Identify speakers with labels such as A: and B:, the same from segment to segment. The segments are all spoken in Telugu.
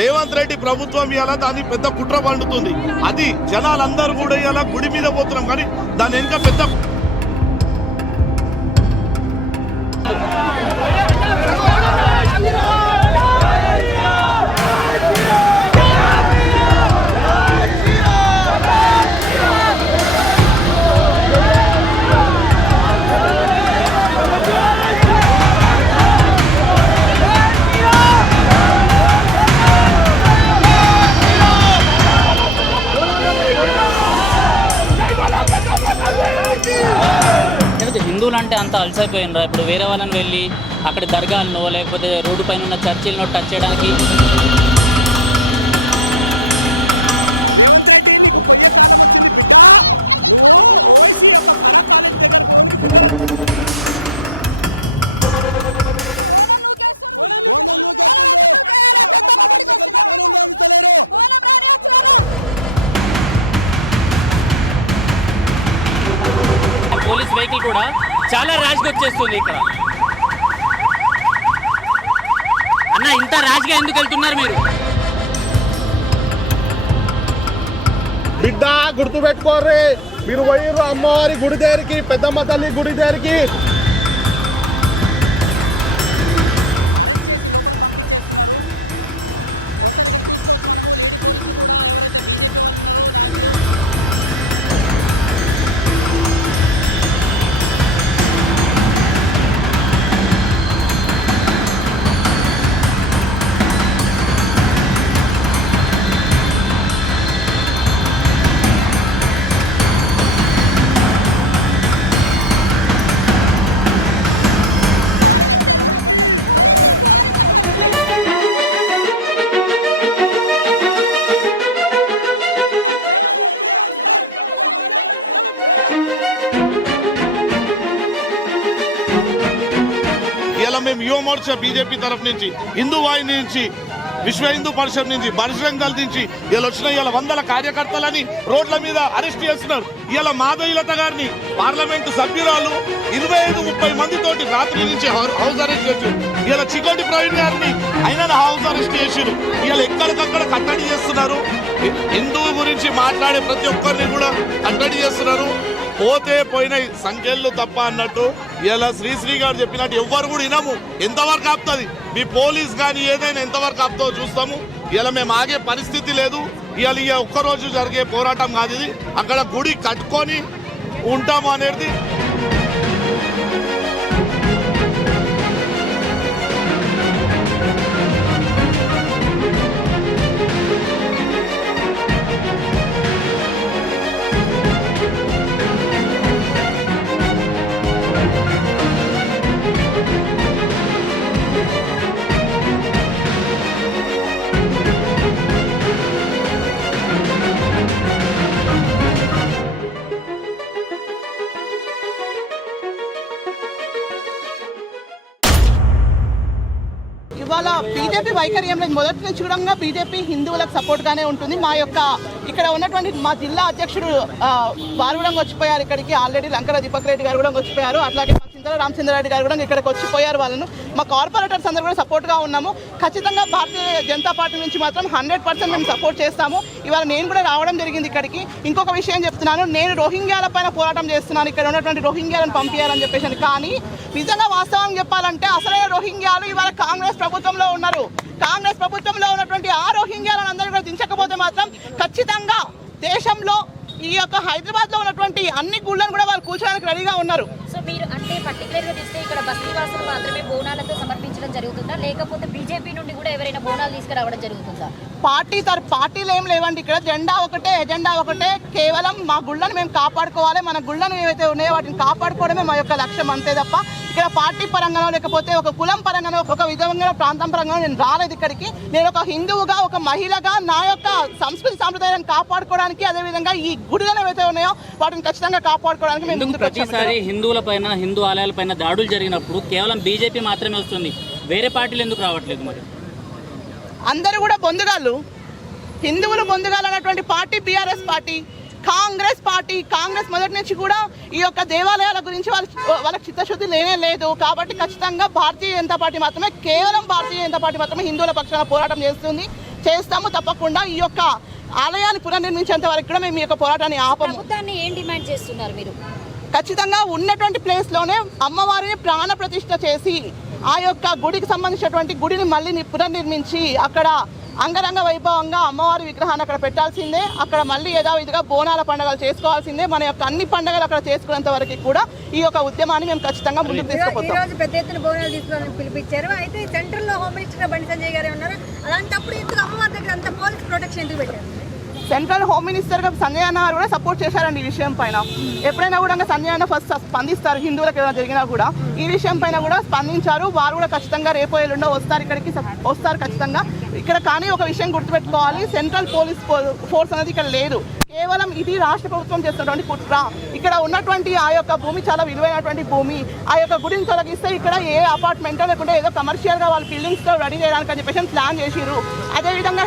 A: రేవంత్ రెడ్డి ప్రభుత్వం ఇవాళ దాని పెద్ద కుట్ర పండుతుంది. అది జనాలందరూ కూడా ఇవాళ గుడి మీద పోతున్నాం. కానీ దాని వెనుక పెద్ద
B: అంత అలసైపోయినరా? ఇప్పుడు వేరే వాళ్ళని వెళ్ళి అక్కడ దర్గాలను లేకపోతే రోడ్డు పైన ఉన్న చర్చిలను టచ్ చేయడానికి?
C: రేవంత్ రెడ్డి నీకు పొయ్యే కాలం వచ్చింది బిడ్డ. నువ్వు ఓవైసీ యొక్క ఫరా కాలేజ్ దగ్గర పోనికి గుద్దల.
B: పోలీస్ వెహికల్ కూడా చాలా ర్యాష్గా వచ్చేస్తుంది ఇక్కడ. అన్న ఇంత ర్యాష్గా ఎందుకు వెళ్తున్నారు మీరు?
D: బిడ్డ గుర్తు పెట్టుకోర్రి మీరు పోయిర్రు అమ్మవారి గుడి దగ్గరికి పెద్దమ్మ తల్లి గుడి దగ్గరికి.
B: అరెస్ట్ చేసి లోపలికి పంపించేస్తున్నారు. ఒకసారి ఇక్కడ చూసుకోవచ్చు మనము. లేడీ పోలీసులు కూడా ఎవరైతే బీజేపీ వాళ్ళు ఉన్నారో నాయకులు
A: మేము యువ మోర్చా బీజేపీ తరఫు నుంచి హిందూ వాహిని నుంచి విశ్వ హిందూ పరిషత్ నుంచి పరిశ్రమ దళ్ నుంచి ఇలా వచ్చిన ఇలా వందల కార్యకర్తలని రోడ్ల మీద అరెస్ట్ చేస్తున్నారు. ఇలా మాధవీలత గారిని పార్లమెంటు సభ్యురాలు ఇరవై ఐదు ముప్పై మందితోటి రాత్రి నుంచి హౌస్ అరెస్ట్ చేశారు ఇలా చికోటి ప్రవీణ్ గారిని అయినా హౌస్ అరెస్ట్ చేసారు. ఇలా ఎక్కడికక్కడ కట్టడి చేస్తున్నారు. హిందువు గురించి మాట్లాడే ప్రతి ఒక్కరిని కూడా కట్టడి చేస్తున్నారు. పోతే పోయినాయి సంఖ్యలు తప్ప అన్నట్టు ఇలా శ్రీశ్రీ గారు చెప్పినట్టు ఎవ్వరు కూడా వినము. ఎంతవరకు ఆపుతుంది? మీ పోలీస్ కానీ ఏదైనా ఎంతవరకు ఆపుతో చూస్తాము. ఇలా మేము ఆగే పరిస్థితి లేదు. ఇవాళ ఇక ఒక్కరోజు జరిగే పోరాటం కాదు ఇది. అక్కడ గుడి కట్టుకొని ఉంటాము అనేది
E: బీజేపీ వైఖరి ఏం లేదు మొదటి నుంచి కూడా బీజేపీ హిందువులకు సపోర్ట్ గానే ఉంటుంది. మా యొక్క ఇక్కడ ఉన్నటువంటి మా జిల్లా అధ్యక్షుడు ఆ, వారు కూడా వచ్చిపోయారు ఇక్కడికి. ఆల్రెడీ లంకర దీపక్ రెడ్డి గారు కూడా వచ్చిపోయారు అట్లాగే చింతల రామచంద్రారెడ్డి గారు కూడా ఇక్కడికి వచ్చిపోయారు వాళ్ళను. మా కార్పొరేటర్స్ అందరూ కూడా సపోర్ట్గా ఉన్నాము. ఖచ్చితంగా భారతీయ జనతా పార్టీ నుంచి మాత్రం హండ్రెడ్ పర్సెంట్ మేము సపోర్ట్ చేస్తాము. ఇవాళ నేను కూడా రావడం జరిగింది ఇక్కడికి. ఇంకొక విషయం చెప్తున్నాను నేను రోహింగ్యాల పైన పోరాటం చేస్తున్నాను. ఇక్కడ ఉన్నటువంటి రోహింగ్యాలను పంపించాలని చెప్పేసి. కానీ నిజంగా వాస్తవం చెప్పాలంటే అసలైన రోహింగ్యాలు ఇవాళ కాంగ్రెస్ ప్రభుత్వంలో ఉన్నారు. కాంగ్రెస్ ప్రభుత్వంలో ఉన్నటువంటి ఆ రోహింగ్యాలను అందరూ కూడా దించకపోతే మాత్రం ఖచ్చితంగా దేశంలో ఈ యొక్క హైదరాబాద్లో ఉన్నటువంటి అన్ని గుళ్ళను కూడా వాళ్ళు కూర్చోడానికి రెడీగా ఉన్నారు.
F: సో మీరు అంటే పర్టికులర్గా చూస్తే ఇక్కడ బస్తీ వాసులు మాత్రమే బోనాలతో సమర్పించడం జరుగుతుందా? లేకపోతే బీజేపీ నుండి కూడా ఎవరైనా బోనాలు తీసుకురావడం జరుగుతుందా?
E: పార్టీ తర పార్టీలు ఏం లేవండి. ఇక్కడ జెండా ఒకటే ఎజెండా ఒకటే. కేవలం మా గుళ్ళను మేము కాపాడుకోవాలి. మన గుళ్ళను ఏవైతే ఉన్నాయో వాటిని కాపాడుకోవడమే మా యొక్క లక్ష్యం అంతే తప్ప ఇక్కడ పార్టీ పరంగానో లేకపోతే ఒక కులం పరంగానో ఒక విధంగా ప్రాంతం పరంగానో నేను రాలేదు ఇక్కడికి. నేను ఒక హిందువుగా ఒక మహిళగా నా యొక్క సంస్కృతి సాంప్రదాయాన్ని కాపాడుకోవడానికి అదేవిధంగా ఈ గుడిలను ఏవైతే ఉన్నాయో వాటిని ఖచ్చితంగా కాపాడుకోవడానికి మేము.
B: ప్రతిసారి హిందువుల పైన హిందూ ఆలయాల పైన దాడులు జరిగినప్పుడు కేవలం బీజేపీ మాత్రమే వస్తుంది. వేరే పార్టీలు ఎందుకు రావట్లేదు మరి?
E: అందరూ కూడా బొందుగాళ్ళు. హిందువులు బొందుగాలు అన్నటువంటి party BRS party. Congress party Congress మొదటి నుంచి కూడా ఈ యొక్క దేవాలయాల గురించి వాళ్ళ వాళ్ళకి చిత్తశుద్ధి లేనే లేదు. కాబట్టి ఖచ్చితంగా భారతీయ జనతా పార్టీ మాత్రమే కేవలం భారతీయ జనతా పార్టీ మాత్రమే హిందువుల పక్షాన పోరాటం చేస్తుంది. చేస్తాము తప్పకుండా ఈ యొక్క ఆలయాన్ని పునర్నిర్మించేంత వరకు కూడా మేము ఈ యొక్క పోరాటాన్ని ఆపము.
F: ప్రభుత్వాన్ని ఏం డిమాండ్ చేస్తున్నారు మీరు?
E: ఖచ్చితంగా ఉన్నటువంటి ప్లేస్లోనే అమ్మవారిని ప్రాణ ప్రతిష్ఠ చేసి ఆ యొక్క గుడికి సంబంధించినటువంటి గుడిని మళ్ళీ పునర్నిర్మించి అక్కడ అంగరంగ వైభవంగా అమ్మవారి విగ్రహాన్ని అక్కడ పెట్టాల్సిందే. అక్కడ మళ్ళీ యథావిధిగా బోనాల పండుగలు చేసుకోవాల్సిందే. మన యొక్క అన్ని పండుగలు అక్కడ చేసుకునేంత వరకు కూడా ఈ యొక్క ఉద్యమాన్ని మేము ఖచ్చితంగా ముందుకు తీసుకుపోతాం.
G: రోజు పెద్ద ఎత్తున బోనాలు తీసుకోవాలని పిలిపించారు. అయితే సెంట్రల్లో హోమ్ మినిస్టర్ బండి సంజయ్ గారే ఉన్నారు అలాంటప్పుడు ఎందుకు అమ్మవారి దగ్గర అంత పోలీస్ ప్రొటెక్షన్ ఎందుకు పెట్టారు?
E: సెంట్రల్ హోమ్ మినిస్టర్గా సంజయ్ అన్న గారు కూడా సపోర్ట్ చేశారండి ఈ విషయం పైన. ఎప్పుడైనా కూడా సంజయ్ అన్న ఫస్ట్ స్పందిస్తారు హిందువులకు ఏదైనా జరిగినా కూడా. ఈ విషయం పైన కూడా స్పందించారు. వారు కూడా ఖచ్చితంగా రేపు ఎల్లుండో వస్తారు ఇక్కడికి వస్తారు ఖచ్చితంగా. ఇక్కడ కానీ ఒక విషయం గుర్తుపెట్టుకోవాలి. సెంట్రల్ పోలీస్ ఫోర్స్ అనేది ఇక్కడ లేదు. కేవలం ఇది రాష్ట్ర ప్రభుత్వం చేస్తున్నటువంటి కుట్ర. ఇక్కడ ఉన్నటువంటి ఆ యొక్క భూమి చాలా విలువైనటువంటి భూమి. ఆ యొక్క గుడిని తొలగిస్తే ఇక్కడ ఏ అపార్ట్మెంట్ లేకుంటే ఏదో కమర్షియల్గా వాళ్ళు వాళ్ళ రెడీ చేయడానికి అని చెప్పేసి ప్లాన్ చేసిర్రు. అదే విధంగా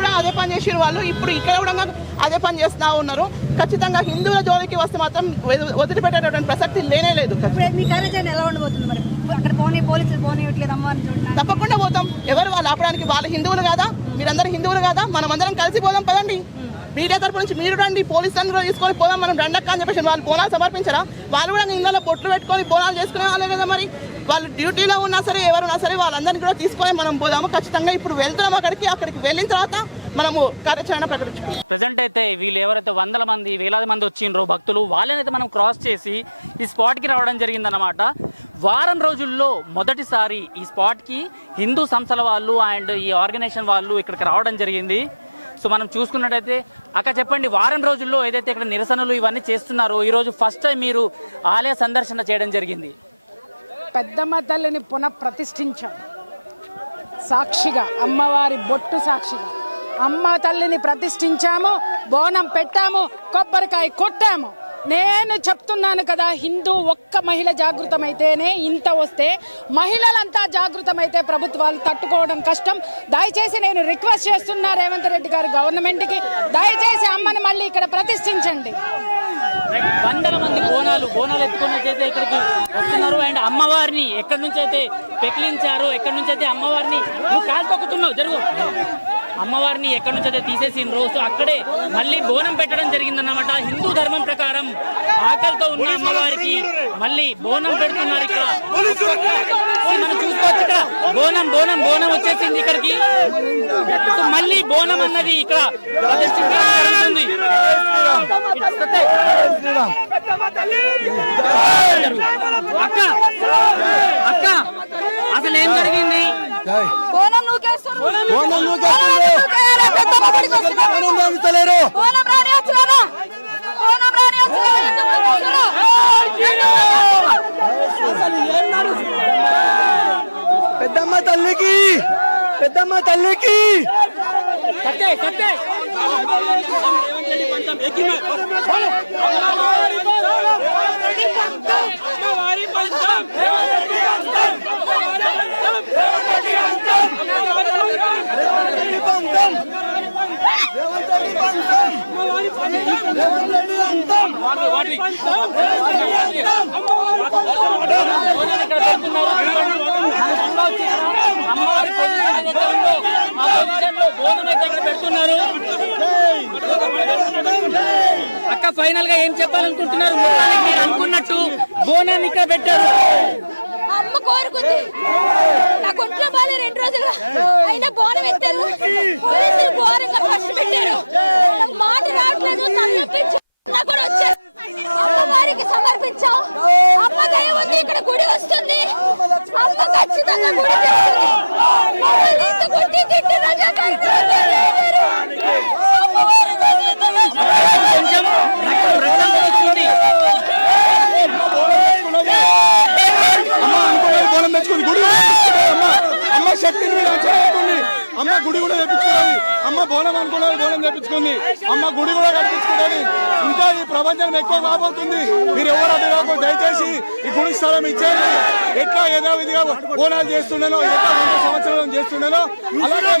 E: కూడా అదే పని చేసిర్రు వాళ్ళు. ఇప్పుడు ఇక్కడ కూడా అదే పని చేస్తూ ఉన్నారు. ఖచ్చితంగా హిందువుల జోలికి వస్తే మాత్రం వదిలిపెట్టేటటువంటి ప్రసక్తి లేనే లేదు.
G: అక్కడ పోనీ పోలీసులు పోనీయట్లేదు అమ్మవారిని చూడడానికి
E: తప్పకుండా పోతాం. ఎవరు వాళ్ళు ఆపడానికి వాళ్ళు హిందువులు కాదా? మీరందరూ హిందువులు కాదా? మనం అందరం కలిసి పోదాం పదండి. మీడియా తరపు నుంచి మీరు రండి. పోలీస్ అందరూ తీసుకొని పోదాం. మనం రండక్క అని చెప్పేసి వాళ్ళు బోనాలు సమర్పించరా? వాళ్ళు కూడా ఇళ్ళలో బొట్లు పెట్టుకొని బోనాలు చేసుకునే వాళ్ళే కదా మరి. వాళ్ళు డ్యూటీలో ఉన్నా సరే ఎవరున్నా సరే వాళ్ళందరినీ కూడా తీసుకొని మనం పోదాము. ఖచ్చితంగా ఇప్పుడు వెళ్తున్నాం అక్కడికి. అక్కడికి వెళ్ళిన తర్వాత మనము కార్యాచరణ ప్రకటించుకుంటాం.
B: ప్రజెంట్ అయితే వీళ్ళు ఎవరైతే వందల మంది వేలాది మంది వచ్చిండ్రో భక్తులు వాళ్ళనైతే మనం క్రాస్ చేసి ఈ స్పాట్కి రావడం జరిగిందన్నమాట. వారం రోజుల్లో మొదటిసారి ఈ స్పాట్కి హిందూ సంస్థల వాళ్ళు అండ్ ఈ ఆర్గనైజేషన్ వాళ్ళు ఇక్కడికి రావడం జరిగింది. సో మనం చూసుకున్నట్టయితే అక్క చెప్పండి వారం రోజుల్లో ఏదైతే ఇక్కడ నిరసనలు ఇవన్నీ చేస్తున్నారో ఈరోజు ఫస్ట్ టైం మీరు ఆలయ సందర్శన చేయడం జరిగింది.
H: పెద్దమ్మ తల్లిని పునఃప్రతిష్ఠించాం. సాక్షిగా అమ్మవారి బొట్టు సాక్షిగా. అమ్మ తల్లిని ప్రతిష్ఠించాము బోనం పెట్టాము కొబ్బరికాయ కొట్టాము. నేను చెప్తున్నాను కదా హిందూ ఒక్క మహిళ జాగృతమైతేనే ఇంత వస్తే మహిళలంతా జాగృతమైతే ప్రభుత్వాలు తట్టుకోవడం కష్టం. దయచేసి నేను రిక్వెస్ట్ చేస్తున్నా రేవంత్ రెడ్డి గారు గవర్నమెంట్కి. దయచేసి అమ్మని మళ్ళీ ఇక్కడ ప్రతిష్ఠించండి.
B: వందల మంది బోనాలు బోనాలు ఎత్తుకొని అయితే ఇక్కడికి వస్తున్నారు. అండ్ అమ్మవారిని ఎక్కడి నుంచి అయితే పెకిలించారు ఎక్కడి నుంచి అయితే అమ్మవారిని నువ్వు కాలు తొక్కుతున్నావు? జరుగు. అమ్మవారిని ఎక్కడి నుంచి అయితే తీసేసిన రోజు అక్కడే మళ్ళీ బోనం పెట్టడం జరిగిందన్నమాట. హిందూ ధర్మం ప్రకారం ఆకలితో ఉన్న అమ్మవారికి మళ్ళీ బోనం పెడుతున్నారు ఇక్కడ. మనం చూసుకోవచ్చు ఇక్కడ. బోనం బోనం బోనం వచ్చేసింది ఇక్కడికి. మళ్ళీ బోనం అన్నది ఇక్కడ జరుగుతుంది. అక్క అక్క అసలు ఏం జరిగింది?
I: బోనం నూకేస్తారు. బోనం నూకేయాలి పెద్దమ్మ గుడికి వస్తున్నారు బోనం రాని వచ్చినారా బోనం రాని
C: పెద్దమ్మ తల్లికి పెద్దమ్మ తల్లికి
B: కట్టే కట్టే ఇక్కడ పెడుతున్నారు అమ్మవారి భోజనం అయితే ఇక్కడ పెడుతున్నారు అక్క ఫైనల్గా ఏం చెప్పాలనుకుంటున్నారు? మీరు అనుకున్నట్టు బోనాన్ని ఇక్కడ పెట్టారు.
I: కోరుకుంది. నా గుంట్లో బాలే రెండు రోజులు. అయినా బోనం ఎత్తారు. పోలీసులు ఘోరంగా ఫస్ట్ పెట్టారు. మాట రావట్లేదు. కూడా వచ్చారు అమ్మవారికి సమర్పించాం. అమ్మ దయ ఉంది. ఇక్కడ గుడి వస్తుంది. అమ్మ ఖచ్చితంగా గుడి తెస్తుంది కొట్టి తిట్టి రజా
B: కొంచెం రక్తం రక్తం వస్తుంది
D: అమ్మ అనుకోలేదు బోనం తెచ్చుకుంది గుడి కూడా తెప్పించుకున్నది అమ్మ అమ్మ శక్తిని మీరు ఆశ్చర్యపోతుంది అమ్మ గుడి కూడా తెప్పించుకున్నది అమ్మ బోనం అనుకున్నది బోనం తెప్పించుకుంది. అమ్మ గుడి కూడా కనిపించుకుంటుంది ఇంకా ఈ ప్రపంచం ఎక్కువ కాబోతుంది. మీరు ఎవరు అడ్డు దయచేసి ఈ గుడి స్థలం ఇచ్చేయండి. ఎట్లా ఏదో విధిగా బోనాలు చేస్తున్నానో ఎట్లా వంద సంవత్సరాలు చేస్తున్నానో అలాగే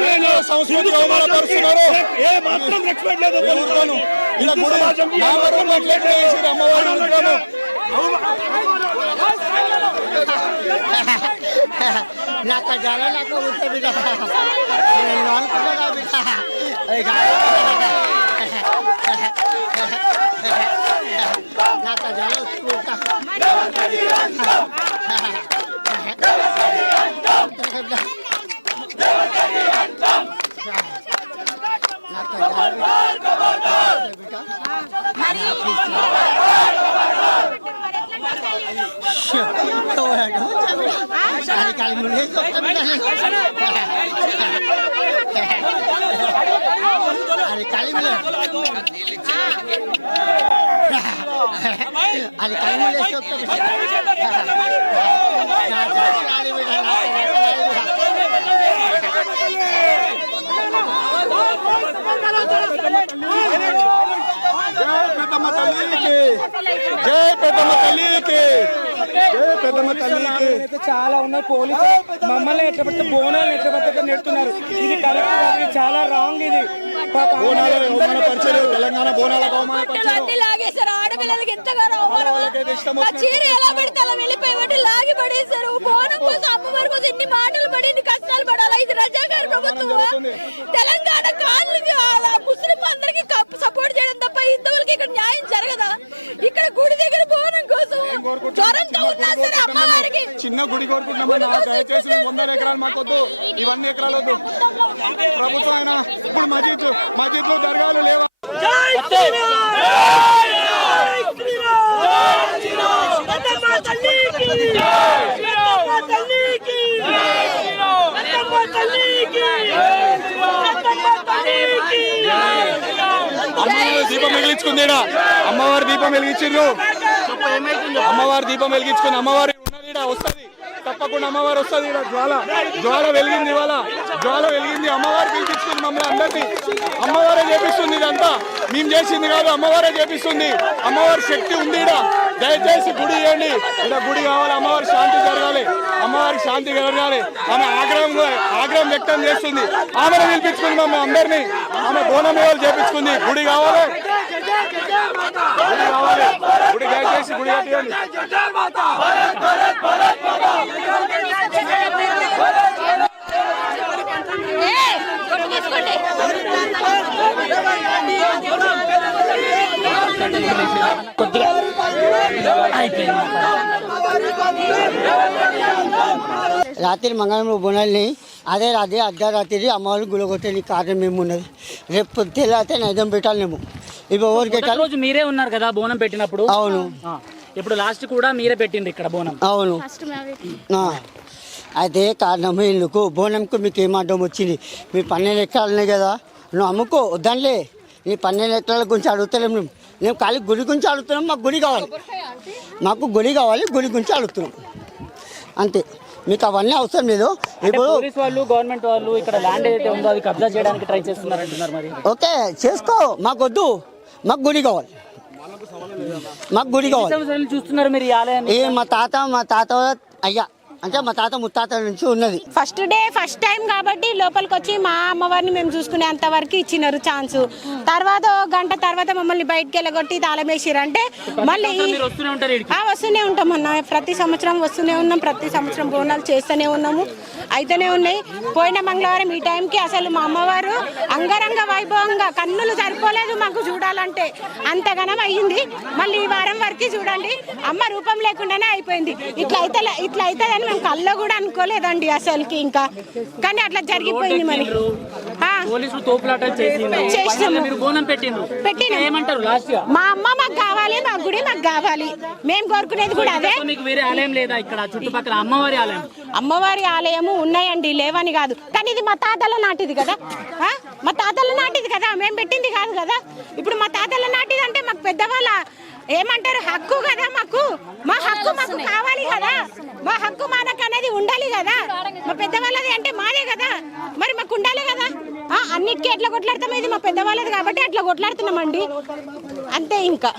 D: తెలంగాణ సంస్కృతి అవమానపరుస్తున్నారు.
C: ఏ మాత్రం లేదు.
D: ఇలా అమ్మవారి విగ్రహం
J: నాకు జల నాకు ఉంటే బిడ్డ నేను అనుకున్నా బిడ్డ అది కాదు. నాకు జల వచ్చి అది కాదు ముందే చెప్తా బిడ్డ అది కలిమి అది కలిమి చెప్తా బిడ్డ నా జాతి రాలి బిడ్డ నా జాతి రాలి బిడ్డ
D: జై పెద్దమ్మ తల్లికి జై పెద్దమ్మ తల్లికి జై పెద్దమ్మ తల్లికి
H: అయితే చాలా ఉన్నాయి పోలీసులు మమ్మల్ని ఎట్లా పడితే బోనాలు ఎట్లా పడితే నెడుతున్నారు. ఇది కరెక్ట్ కాదు చాలా రాంగ్ ఇది.
D: బోనాల తెలంగాణ బోనాలకు అవమానపరిచారు
I: అన్ని లాగేశారు ఆడపిల్లలకి ఎంతగానో అవమానం. ఆ చీర ఎలా పడితే అలా వెళ్ళిపోయి వాటి లాగి పడేశారు. బోనం కోసం అమ్మవారి కోసం ఇన్ని మాటలు పడి ఇన్ని కష్టాలు పడాలా? ఇది రజాగారి ప్రభుత్వం తెలంగాణ కాళ్ళకి ముస్లిం అందరికి సపోర్ట్ చేయడం తప్ప హిందువులకి ఇక్కడ న్యాయం జరగదా? ఇక్కడ గుడి దగ్గర బోనం కోసం జ్వరంతో ఉన్నా సరే అమ్మవారికి
D: చిన్న గుడి కోరుకుంటున్నామన్నా దయచేసి వందల ఎకరాలు మాకొద్దు ఇవన్నీ ఎకరాలు వద్దు. ప్రభుత్వం అయినా ఇప్పుడు మసీద్ మసీద్లు దర్గాలు లేవా? అమ్మవారి దీపం వెలిగించుకుంది ఈడ. అమ్మవారి దీపం వెలిగించిండ్రు. అమ్మవారి దీపం వెలిగించుకుని అమ్మవారి ఉన్నది ఈడ, తప్పకుండా అమ్మవారు వస్తుంది ఈడ. జ్వాల జ్వాల వెలిగింది ఇవాళ. జ్వాల వెలిగింది. అమ్మవారు పిలిపించుకుంది మమ్మల్ని అందరినీ. అమ్మవారే చేపిస్తుంది ఇదంతా. మేము చేసింది కాదు అమ్మవారే చేపిస్తుంది. అమ్మవారి శక్తి ఉంది ఈడ. దయచేసి గుడి ఇవ్వండి ఇలా గుడి కావాలి. అమ్మవారి శాంతి జరగాలి. అమ్మవారికి శాంతి జరగాలి. ఆమె ఆగ్రహం ఆగ్రహం వ్యక్తం చేస్తుంది. ఆమెను పిలిపించుకుంది మమ్మ అందరినీ. ఆమె బోనం ఇవాళ చేపించుకుంది. గుడి కావాలి. గుడి కావాలి. గుడి దయచేసి గుడి కట్టియండి.
J: రాత్రి మంగళం బునాల్ని అదే రాత్రి అర్ధరాత్రి అమ్మవారు గులగొట్టేది కారణం మేము ఉన్నది రేపు తెల్లారితే నైజం పెట్టాలి మేము ఇవి ఎవరికి పెట్టాలి?
B: రోజు మీరే ఉన్నారు కదా బోనం పెట్టినప్పుడు?
J: అవును.
B: ఇప్పుడు లాస్ట్ కూడా మీరే పెట్టింది ఇక్కడ బోనం.
J: అవును. అయితే కారణం ఎందుకు? బోనంకు మీకు ఏం అడ్డం వచ్చింది? మీ పన్నెండు ఎకరాలనే కదా. నువ్వు అమ్ముకో వద్దానిలే. నీ పన్నెండు ఎకరాల గురించి అడుగుతలేం మేము మేము ఖాళీ గుడి గురించి అడుగుతున్నాం మాకు గుడి కావాలి. మాకు గుడి కావాలి గుడి గురించి అడుగుతున్నాం. అంతే. మీకు అవన్నీ అవసరం లేదు. ఇప్పుడు
B: పోలీస్ వాళ్ళు గవర్నమెంట్ వాళ్ళు ఇక్కడ ల్యాండ్ ఏదైతే ఉందో అది కబ్జా చేయడానికి ట్రై చేస్తున్నారు అంటున్నారు మరి.
J: ఓకే చేసుకో. మాకు వద్దు. మాకు గుడి కావాలి. మాకు గుడి కావాలి.
B: చూస్తున్నారు మీరు ఈ
J: మా తాత మా తాత అయ్యా అంటే మా తాత ముత్తాత నుంచి ఉన్నది.
G: ఫస్ట్ డే ఫస్ట్ టైం కాబట్టి లోపలికి వచ్చి మా అమ్మవారిని మేము చూసుకునే అంత వరకు ఇచ్చినారు ఛాన్స్. తర్వాత గంట తర్వాత మమ్మల్ని బయటకు వెళ్ళగొట్టి తాళం వేసిర్రు. అంటే మళ్ళీ
B: మీరు వస్తూనే ఉంటారు ఈడికి.
G: ఆ, వస్తూనే ఉంటాం అన్న. ప్రతి సంవత్సరం వస్తూనే ఉన్నాం ప్రతి సంవత్సరం బోనాలు చేస్తూనే ఉన్నాము అయితేనే ఉన్నాయి. పోయిన మంగళవారం ఈ టైంకి అసలు మా అమ్మవారు అంగరంగ వైభవంగా కన్నులు సరిపోలేదు మాకు చూడాలంటే. అంతగానం అయ్యింది. మళ్ళీ ఈ వారం వరకు చూడండి అమ్మ రూపం లేకుండానే అయిపోయింది. ఇట్లా అయితే ఇట్లా అవుతుందని మేము కల్లో కూడా అనుకోలేదండి అసలుకి ఇంకా. కానీ అట్లా జరిగిపోయింది మరి.
B: పోలీసులు తోపులాట పెట్టిండ్రు.
G: మా అమ్మ మాకు కావాలి మా గుడి మాకు కావాలి. మేము కోరుకునేది కూడా అదే.
B: మీకు వేరే ఆలయం లేదా ఇక్కడ? చుట్టుపక్కల అమ్మవారి ఆలయం.
G: అమ్మవారి ఆలయము ఉన్నాయండి లేవని కాదు. కానీ ఇది మా తాతల నాటిది కదా? మా తాతల నాటిది కదా. మేము పెట్టింది కాదు కదా. ఇప్పుడు మా తాతల పెద్దవాళ్ళ ఏమంటారు? హక్కు కదా మాకు. మా హక్కు మాకు కావాలి కదా. మా హక్కు మనకు అనేది ఉండాలి కదా. మా పెద్దవాళ్ళది అంటే మాదే కదా. మరి మాకు ఉండాలి కదా. అన్నిటికీ ఎట్లా కొట్లాడతాం? ఇది మా పెద్దవాళ్ళది కాబట్టి అట్లా కొట్లాడుతున్నామండి. అంతే ఇంకా.